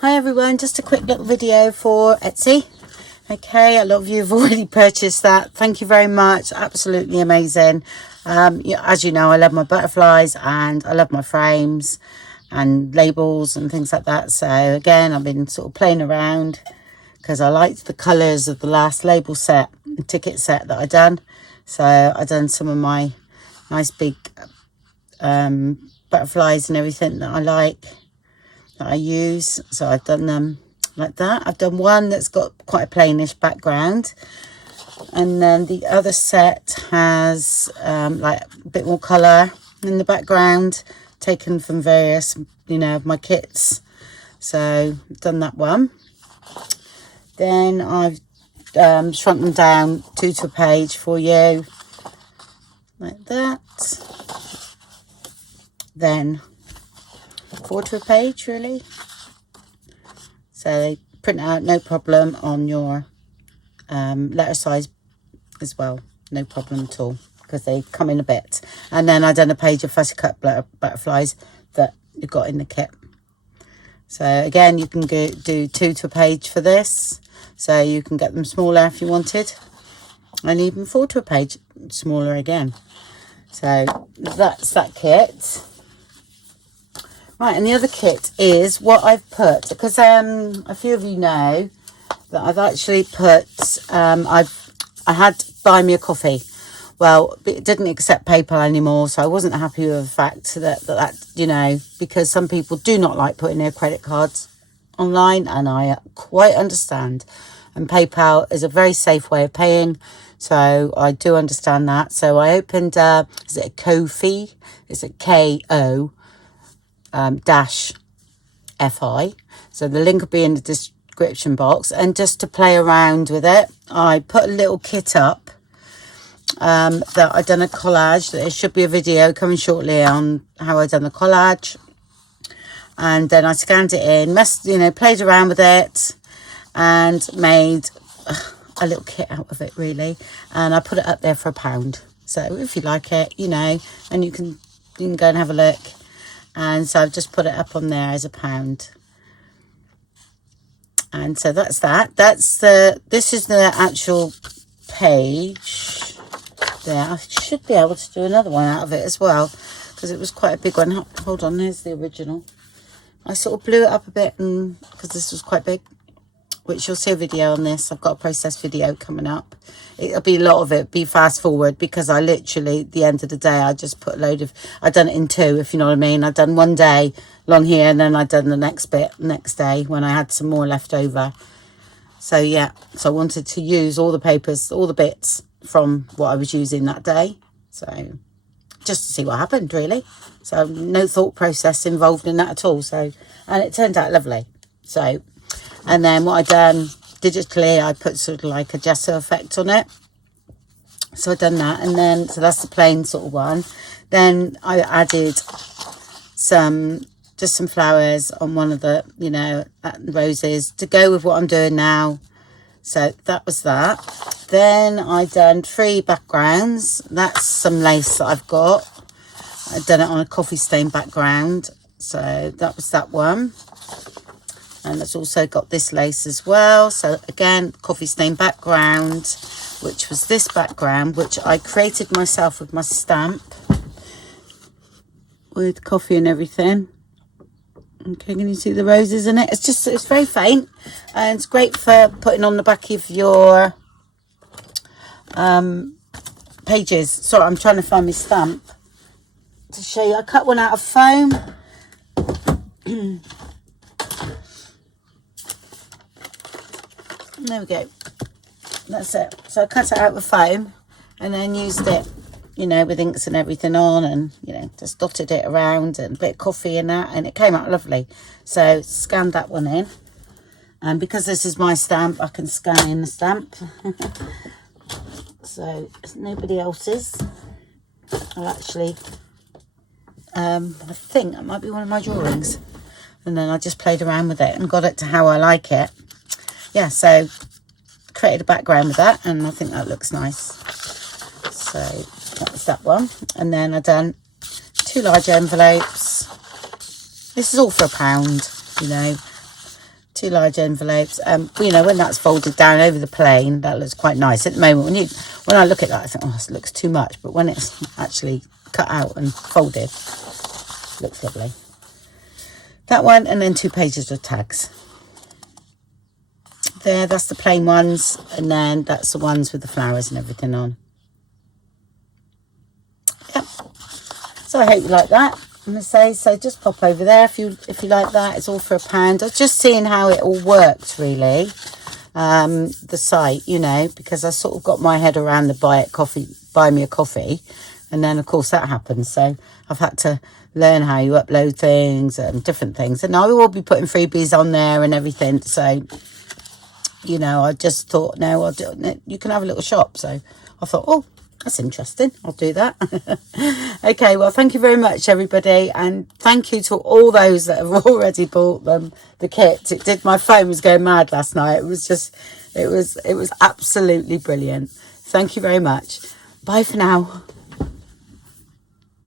Hi everyone, just a quick little video for Etsy. Okay, a lot of you have already purchased that. Thank you very much. Absolutely amazing. As you know, I love my butterflies and I love my frames and labels and things like that. So again, I've been sort of playing around because I liked the colours of the last label set and ticket set that I done. So I done some of my nice big butterflies and everything that I like, that I use. So I've done them like that. I've done one that's got quite a plainish background, and then the other set has like a bit more colour in the background, taken from various, of my kits. So I've done that one. Then I've shrunk them down 2 to a page for you, like that. Then 4 to a page, really. So they print out no problem on your letter size as well, no problem at all, because they come in a bit. And then I've done a page of fussy cut butterflies that you've got in the kit. So again, you can do 2 to a page for this, so you can get them smaller if you wanted, and even 4 to a page smaller again. So that's that kit. Right, and the other kit is what I've put, because a few of you know that I've actually put, I had buy me a coffee. Well, it didn't accept PayPal anymore, so I wasn't happy with the fact that because some people do not like putting their credit cards online, and I quite understand. And PayPal is a very safe way of paying, so I do understand that. So I opened, is it a Ko-fi? Is it K-O? Dash FI, so the link will be in the description box. And just to play around with it, I put a little kit up that I done a collage. There should be a video coming shortly on how I done the collage, and then I scanned it in, played around with it and made a little kit out of it, really. And I put it up there for £1. So if you like it, and you can go and have a look. And so I've just put it up on there as £1. And so that's that. This is the actual page there. I should be able to do another one out of it as well, because it was quite a big one. Hold on, here's the original. I sort of blew it up a bit because this was quite big, which you'll see a video on this. I've got a process video coming up. It'll be a lot of it, be fast forward, because I literally, at the end of the day, I just put a load of, I done it in 2, if you know what I mean. I've done one day long here, and then I done the next bit next day when I had some more left over. So yeah, so I wanted to use all the papers, all the bits from what I was using that day. So just to see what happened, really. So no thought process involved in that at all. So, and it turned out lovely. So, and then what I done digitally, I put sort of like a gesso effect on it. So I've done that, and then so that's the plain sort of one. Then I added just some flowers on one of the roses to go with what I'm doing now. So that was that. Then I done 3 backgrounds. That's some lace that I've got. I've done it on a coffee stain background, so that was that one. And it's also got this lace as well. So again, coffee stain background, which was this background, which I created myself with my stamp, with coffee and everything. Okay, can you see the roses in it? It's very faint, and it's great for putting on the back of your pages. Sorry, I'm trying to find my stamp to show you. I cut one out of foam. There we go. That's it. So I cut it out with foam, and then used it, with inks and everything on, and, just dotted it around, and a bit of coffee in that, and it came out lovely. So scanned that one in. And because this is my stamp, I can scan in the stamp. So it's nobody else's. I'll actually, I think that might be one of my drawings. And then I just played around with it and got it to how I like it. Yeah, so created a background with that, and I think that looks nice. So that was that one. And then I done 2 large envelopes. This is all for £1, 2 large envelopes. You know, when that's folded down over the plane, that looks quite nice. At the moment, when I look at that, I think, oh, this looks too much. But when it's actually cut out and folded, it looks lovely. That one, and then 2 pages of tags. There, that's the plain ones, and then that's the ones with the flowers and everything on. Yep. So I hope you like that. I'm gonna say, so just pop over there if you like that. It's all for £1. I was just seeing how it all works, really. The site, you know, because I sort of got my head around the buy me a coffee, and then of course that happens. So I've had to learn how you upload things and different things, and I will be putting freebies on there and everything. So, you know, I just thought, no, I'll do it. You can have a little shop. So I thought, oh, that's interesting. I'll do that. Okay, well, thank you very much, everybody. And thank you to all those that have already bought the kit. My phone was going mad last night. It was absolutely brilliant. Thank you very much. Bye for now.